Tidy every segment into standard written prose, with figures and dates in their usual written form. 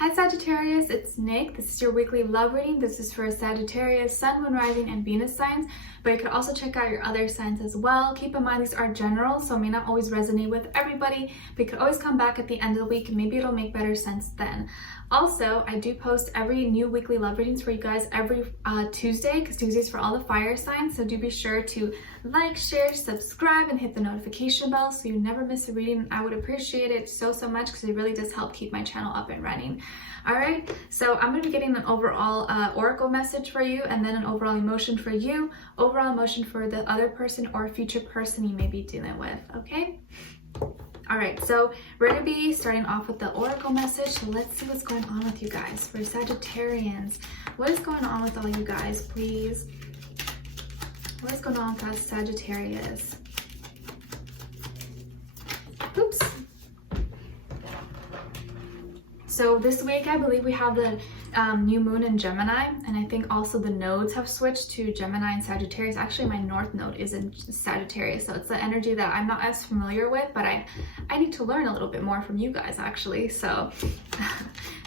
Hi Sagittarius, it's Nick. This is your weekly love reading. This is for Sagittarius, Sun, Moon, Rising, and Venus signs, but you could also check out your other signs as well. Keep in mind these are general, so it may not always resonate with everybody, but you could always come back at the end of the week and maybe it'll make better sense then. Also, I do post every new weekly love readings for you guys every Tuesday, because Tuesday's for all the fire signs, so do be sure to like, share, subscribe, and hit the notification bell so you never miss a reading. I would appreciate it so much because it really does help keep my channel up and running. All right, so I'm going to be getting an overall oracle message for you, and then an overall emotion for you, overall emotion for the other person or future person you may be dealing with, okay? All right, so we're going to be starting off with the oracle message, so let's see what's going on with you guys. For Sagittarians, what is going on with all you guys, please? What is going on with us, Sagittarius? Oops. So this week, I believe we have the new moon in Gemini, and I think also the nodes have switched to Gemini and Sagittarius. Actually, my north node is in Sagittarius, so it's the energy that I'm not as familiar with, but I need to learn a little bit more from you guys, actually, so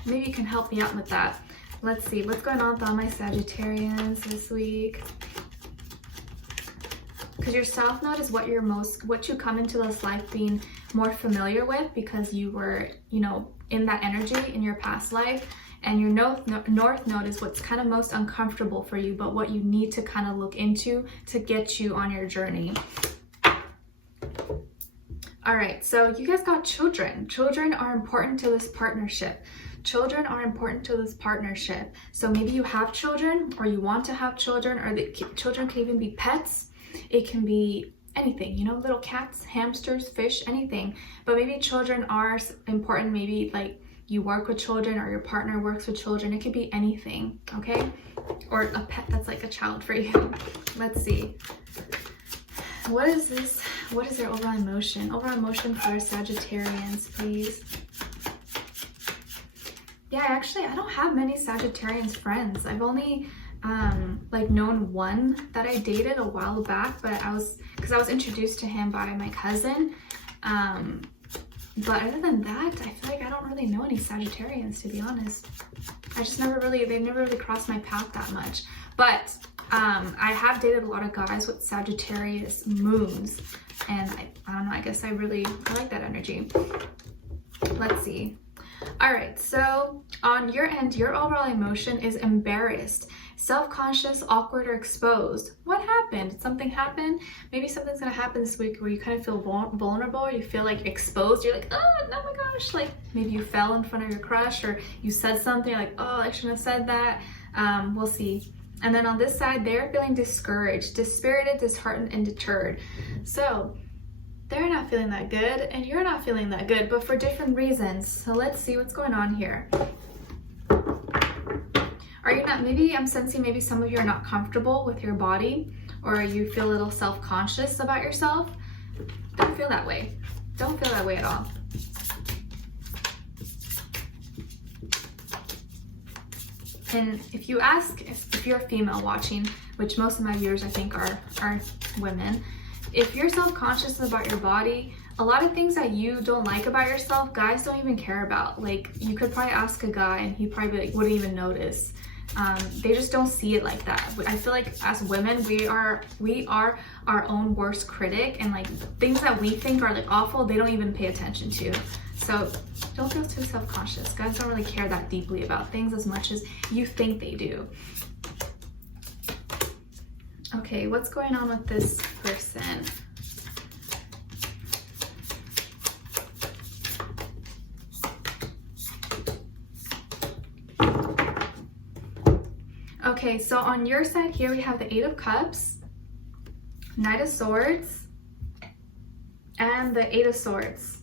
maybe you can help me out with that. Let's see, what's going on with all my Sagittarians this week? Because your south node is what you come into this life being more familiar with, because you were, in that energy in your past life, and your north node is what's kind of most uncomfortable for you, but what you need to kind of look into to get you on your journey. All right, so you guys got children. Children are important to this partnership. Children are important to this partnership. So maybe you have children, or you want to have children, or the children can even be pets. It can be anything, little cats, hamsters, fish, anything. But maybe children are important. Maybe like you work with children, or your partner works with children. It could be anything, okay? Or a pet that's like a child for you. Let's see. What is this? What is their overall emotion? Overall emotion for Sagittarians, please. Yeah, actually, I don't have many Sagittarians friends. I've only known one that I dated a while back, but because I was introduced to him by my cousin. But other than that, I feel like I don't really know any Sagittarians, to be honest. They've never really crossed my path that much. But I have dated a lot of guys with Sagittarius moons, and I don't know, I guess I like that energy. Let's see. All right, so on your end, your overall emotion is embarrassed, self-conscious, awkward, or exposed. What happened? Did something happen? Maybe something's gonna happen this week where you kind of feel vulnerable, or you feel like exposed. You're like, oh my gosh, like maybe you fell in front of your crush, or you said something, you're like, oh, I shouldn't have said that. We'll see. And then on this side, they're feeling discouraged, dispirited, disheartened, and deterred. So they're not feeling that good, and you're not feeling that good, but for different reasons. So let's see what's going on here. Are you not, maybe I'm sensing maybe some of you are not comfortable with your body, or you feel a little self-conscious about yourself. Don't feel that way. Don't feel that way at all. And if you ask, if you're a female watching, which most of my viewers I think are women, if you're self-conscious about your body, a lot of things that you don't like about yourself, guys don't even care about. Like, you could probably ask a guy and he probably wouldn't even notice. They just don't see it like that. I feel like as women, we are our own worst critic, and like things that we think are like awful, they don't even pay attention to. So don't feel too self-conscious. Guys don't really care that deeply about things as much as you think they do. Okay, what's going on with this person? Okay, so on your side here, we have the 8 of Cups, Knight of Swords, and the 8 of Swords.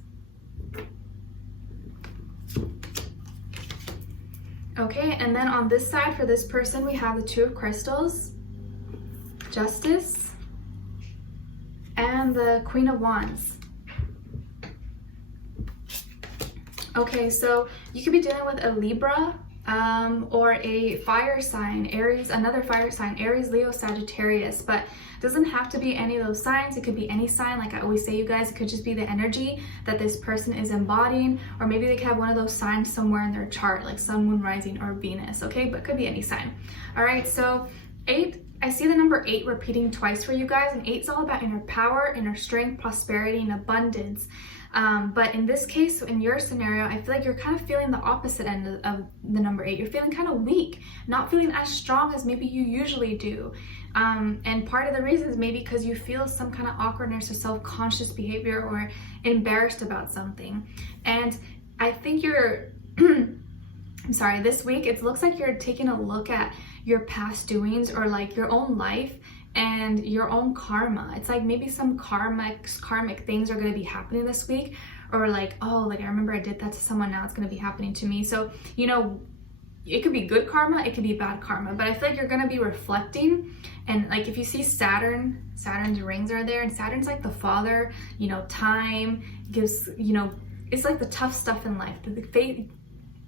Okay, and then on this side for this person, we have the 2 of Crystals, Justice, and the Queen of Wands. Okay, so you could be dealing with a Libra, or a fire sign, Aries, another fire sign, Aries, Leo, Sagittarius. But it doesn't have to be any of those signs. It could be any sign. Like I always say, you guys, it could just be the energy that this person is embodying, or maybe they could have one of those signs somewhere in their chart, like sun, moon, rising, or Venus. Okay, but it could be any sign. All right, so 8, I see the number 8 repeating twice for you guys, and 8 is all about inner power, inner strength, prosperity, and abundance. But in this case, in your scenario, I feel like you're kind of feeling the opposite end of the number 8. You're feeling kind of weak, not feeling as strong as maybe you usually do. And part of the reason is maybe because you feel some kind of awkwardness or self-conscious behavior or embarrassed about something. And I think you're, I'm sorry, this week, it looks like you're taking a look at your past doings or like your own life and your own karma. It's like maybe some karmic things are going to be happening this week, or like, oh, like I remember I did that to someone, now it's going to be happening to me. So, you know, it could be good karma, it could be bad karma, but I feel like you're going to be reflecting. And like if you see Saturn's rings are there, and Saturn's like the father, you know, time gives, you know, it's like the tough stuff in life,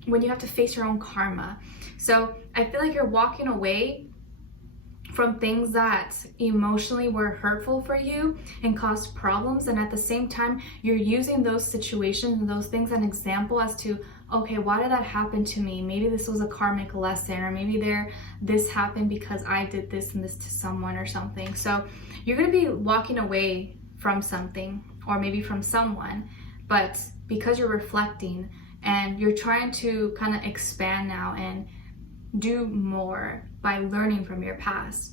when you have to face your own karma. So I feel like you're walking away from things that emotionally were hurtful for you and caused problems, and at the same time you're using those situations and those things as an example as to, okay, why did that happen to me? Maybe this was a karmic lesson, or maybe this happened because I did this and this to someone or something. So you're going to be walking away from something, or maybe from someone, but because you're reflecting and you're trying to kind of expand now and do more by learning from your past.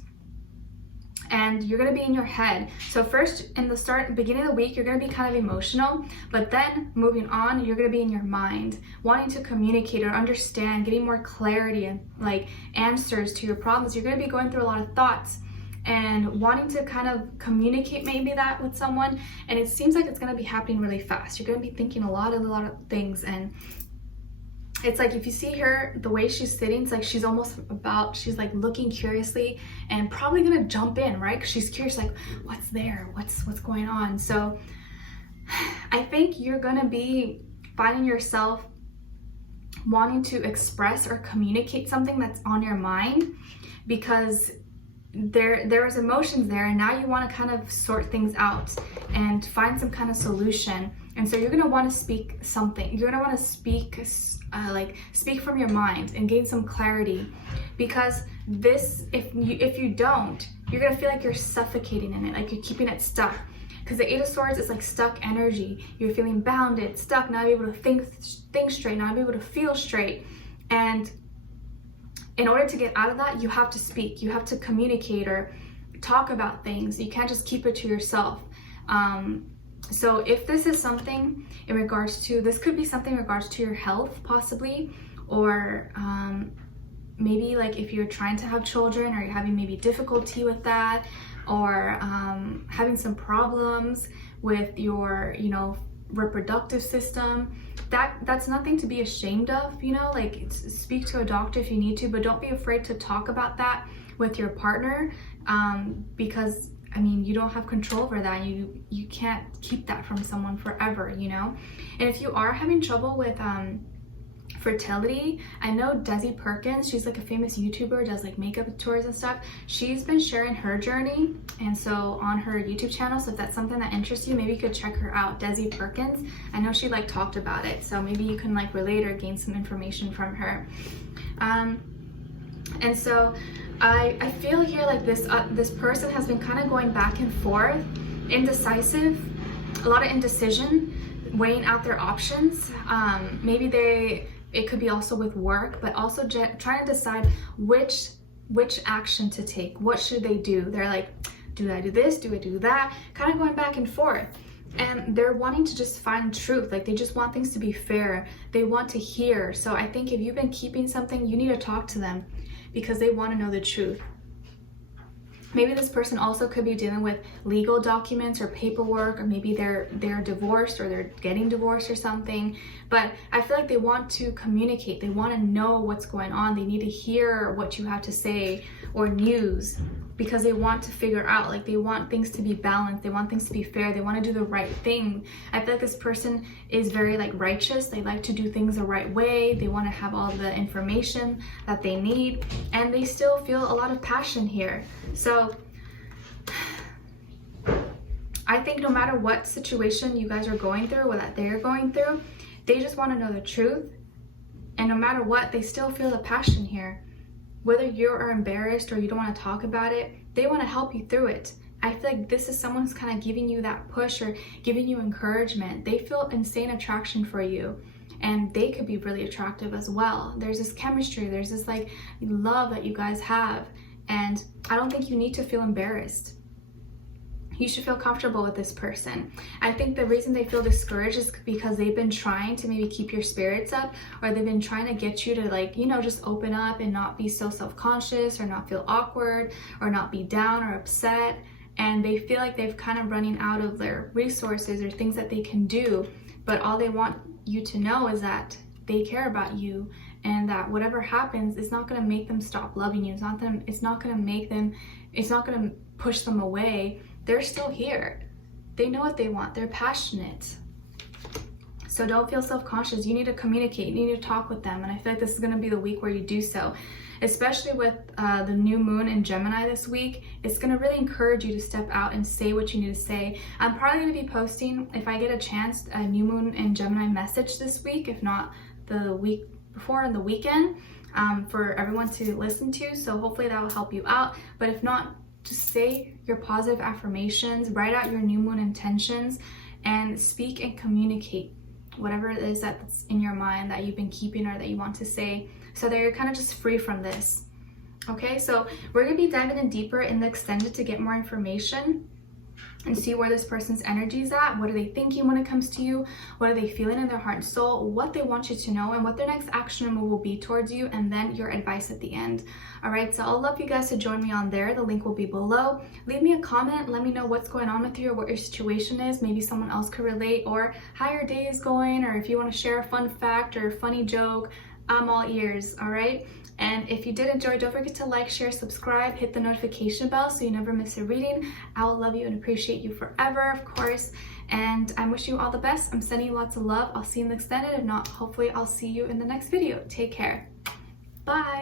And you're going to be in your head. So first, in the beginning of the week, you're going to be kind of emotional, but then moving on, you're going to be in your mind, wanting to communicate or understand, getting more clarity and like answers to your problems. You're going to be going through a lot of thoughts and wanting to kind of communicate maybe that with someone, and it seems like it's going to be happening really fast. You're going to be thinking a lot of things, and it's like if you see her, the way she's sitting, it's like she's like looking curiously and probably gonna jump in, right? Because she's curious, like, what's there? What's going on? So I think you're gonna be finding yourself wanting to express or communicate something that's on your mind, because there is emotions there, and now you want to kind of sort things out and find some kind of solution. And so you're going to want to speak something. You're going to want to speak from your mind and gain some clarity, because this, if you don't, you're going to feel like you're suffocating in it, like you're keeping it stuck. Because the 8 of Swords is like stuck energy. You're feeling bounded, stuck, not able to think straight, not able to feel straight. And in order to get out of that, you have to speak. You have to communicate or talk about things. You can't just keep it to yourself. So if this is something in regards to, this could be something in regards to your health possibly, or maybe like if you're trying to have children or you're having maybe difficulty with that, or having some problems with your, you know, reproductive system, that's nothing to be ashamed of, you know, like speak to a doctor if you need to, but don't be afraid to talk about that with your partner, because I mean, you don't have control over that. You can't keep that from someone forever, you know. And if you are having trouble with fertility, I know Desi Perkins, she's like a famous YouTuber, does like makeup tours and stuff. She's been sharing her journey, and so on her YouTube channel. So if that's something that interests you, maybe you could check her out, Desi Perkins. I know she like talked about it, so maybe you can like relate or gain some information from her. And so I feel here like this person has been kind of going back and forth, indecisive, a lot of indecision, weighing out their options. Maybe it could be also with work, but also trying to decide which action to take. What should they do? They're like, do I do this? Do I do that? Kind of going back and forth. And they're wanting to just find truth. Like they just want things to be fair. They want to hear. So I think if you've been keeping something, you need to talk to them, because they want to know the truth. Maybe this person also could be dealing with legal documents or paperwork, or maybe they're divorced or they're getting divorced or something. But I feel like they want to communicate. They want to know what's going on. They need to hear what you have to say, or news. because they want to figure out, like they want things to be balanced, they want things to be fair, they want to do the right thing. I feel like this person is very like righteous. They like to do things the right way. They want to have all the information that they need, and they still feel a lot of passion here. So I think no matter what situation you guys are going through or that they're going through, they just want to know the truth. And no matter what, they still feel the passion here. Whether you are embarrassed or you don't want to talk about it, they want to help you through it. I feel like this is someone who's kind of giving you that push or giving you encouragement. They feel insane attraction for you, and they could be really attractive as well. There's this chemistry, there's this like love that you guys have, and I don't think you need to feel embarrassed. You should feel comfortable with this person. I think the reason they feel discouraged is because they've been trying to maybe keep your spirits up, or they've been trying to get you to like, you know, just open up and not be so self-conscious or not feel awkward or not be down or upset. And they feel like they've kind of running out of their resources or things that they can do. But all they want you to know is that they care about you, and that whatever happens, it's not going to make them stop loving you. It's not going to push them away. They're still here. They know what they want. They're passionate. So don't feel self-conscious. You need to communicate. You need to talk with them. And I feel like this is going to be the week where you do so. Especially with the new moon in Gemini this week. It's going to really encourage you to step out and say what you need to say. I'm probably going to be posting, if I get a chance, a new moon in Gemini message this week. If not, the week before and the weekend for everyone to listen to. So hopefully that will help you out. But if not, just say your positive affirmations, write out your new moon intentions, and speak and communicate whatever it is that's in your mind that you've been keeping or that you want to say, so that you're kind of just free from this. Okay, so we're going to be diving in deeper in the extended to get more information and see where this person's energy is at. What are they thinking when it comes to you? What are they feeling in their heart and soul? What they want you to know, and what their next action move will be towards you, and then your advice at the end. All right, so I'll love you guys to join me on there. The link will be below. Leave me a comment. Let me know what's going on with you or what your situation is. Maybe someone else could relate, or how your day is going, or if you want to share a fun fact or a funny joke. I'm all ears, all right? And if you did enjoy, don't forget to like, share, subscribe, hit the notification bell so you never miss a reading. I will love you and appreciate you forever, of course. And I'm wishing you all the best. I'm sending you lots of love. I'll see you in the extended. If not, hopefully I'll see you in the next video. Take care. Bye.